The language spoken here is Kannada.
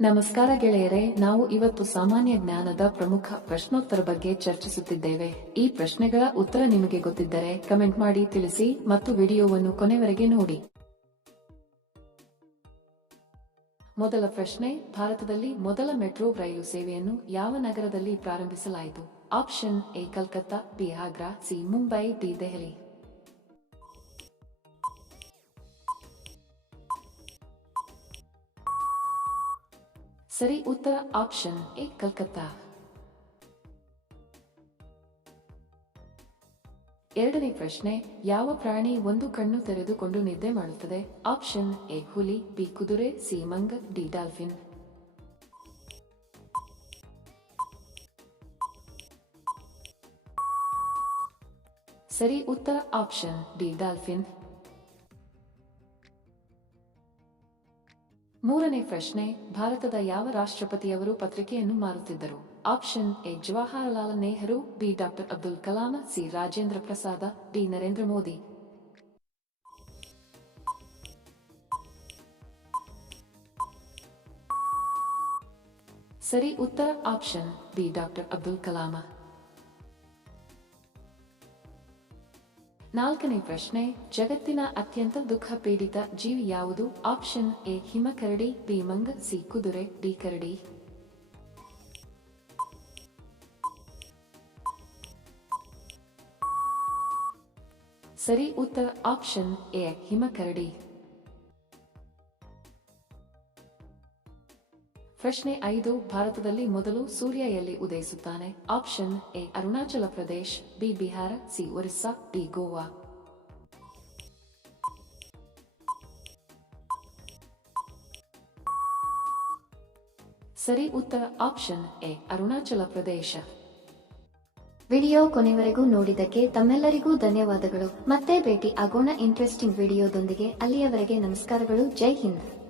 ನಮಸ್ಕಾರ ಗೆಳೆಯರೆ, ನಾವು ಇವತ್ತು ಸಾಮಾನ್ಯ ಜ್ಞಾನದ ಪ್ರಮುಖ ಪ್ರಶ್ನೋತ್ತರ ಬಗ್ಗೆ ಚರ್ಚಿಸುತ್ತಿದ್ದೇವೆ. ಈ ಪ್ರಶ್ನೆಗಳ ಉತ್ತರ ನಿಮಗೆ ಗೊತ್ತಿದ್ದರೆ ಕಮೆಂಟ್ ಮಾಡಿ ತಿಳಿಸಿ ಮತ್ತು ವಿಡಿಯೋವನ್ನು ಕೊನೆವರೆಗೆ ನೋಡಿ. ಮೊದಲ ಪ್ರಶ್ನೆ, ಭಾರತದಲ್ಲಿ ಮೊದಲ ಮೆಟ್ರೋ ರೈಲು ಸೇವೆಯನ್ನು ಯಾವ ನಗರದಲ್ಲಿ ಪ್ರಾರಂಭಿಸಲಾಯಿತು? Option A Calcutta, B Agra, C Mumbai, D Delhi. ಸರಿ ಉತ್ತರ ಆಪ್ಷನ್ ಎ ಕಲ್ಕತ್ತಾ. ಎರಡನೇ ಪ್ರಶ್ನೆ, ಯಾವ ಪ್ರಾಣಿ ಒಂದು ಕಣ್ಣು ತೆರೆದುಕೊಂಡು ನಿದ್ದೆ ಮಾಡುತ್ತದೆ? ಆಪ್ಷನ್ ಎ ಹುಲಿ, ಬಿ ಕುದುರೆ, ಸಿ ಮಂಗ, ಡಿ ಡಾಲ್ಫಿನ್. ಸರಿ ಉತ್ತರ ಆಪ್ಷನ್ ಡಿ ಡಾಲ್ಫಿನ್. ಮೂರನೇ ಪ್ರಶ್ನೆ, ಭಾರತದ ಯಾವ ರಾಷ್ಟ್ರಪತಿಯವರು ಪತ್ರಿಕೆಯನ್ನು ಮಾರುತ್ತಿದ್ದರು? Option A Jawaharlal Nehru, B doctor Abdul Kalam, C Rajendra Prasad, D Narendra Modi. ಸರಿ ಉತ್ತರ option B doctor Abdul Kalam. ನಾಲ್ಕನೇ ಪ್ರಶ್ನೆ, ಜಗತ್ತಿನ ಅತ್ಯಂತ ದುಃಖ ಪೀಡಿತ ಜೀವಿ ಯಾವುದು? ಆಪ್ಷನ್ ಎ ಹಿಮಕರಡಿ, ಬಿ ಮಂಗ, ಸಿ ಕುದುರೆ, ಡಿ ಕರಡಿ. ಸರಿ ಉತ್ತರ ಆಪ್ಷನ್ ಎ ಹಿಮಕರಡಿ. ಪ್ರಶ್ನೆ 5, ಭಾರತದಲ್ಲಿ ಮೊದಲು ಸೂರ್ಯ ಎಲ್ಲಿ ಉದಯಿಸುತ್ತಾನೆ? Option A Arunachal Pradesh, B Bihar, C Orissa, D Goa. ಸರಿ ಉತ್ತರ option A Arunachal Pradesh. Video ಕೊನೆವರೆಗೂ ನೋಡಿದ್ದಕ್ಕೆ ತಮ್ಮೆಲ್ಲರಿಗೂ ಧನ್ಯವಾದಗಳು. ಮತ್ತೆ ಭೇಟಿ ಆಗೋಣ ಇಂಟ್ರೆಸ್ಟಿಂಗ್ ವಿಡಿಯೋದೊಂದಿಗೆ. ಅಲ್ಲಿಯವರೆಗೆ ನಮಸ್ಕಾರಗಳು. ಜೈ ಹಿಂದ್.